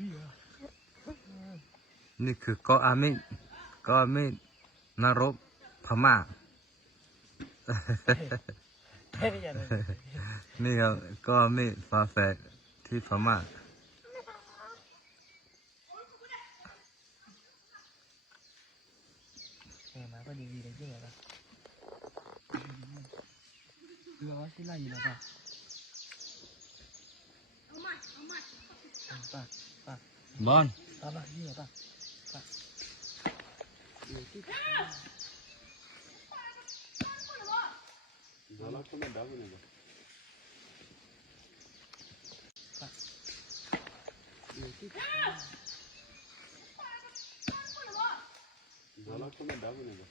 พี่เหรอนี่คือเก็อามิดเก็อามิดนรกพม่าแค่นี้อย่างนั้นนี่ครับเก็อามิดฝาแฝดที่พม่าเออมาก็ดีๆเลยจริงเหรอปะคือว่าที่ไล่อยู่แล้วปะเอาปะปะบอลป 慢，来了，你有蛋，蛋。啊！快来个枪，干什么？拿，个。蛋。啊！快来个枪，干什么？拿，个。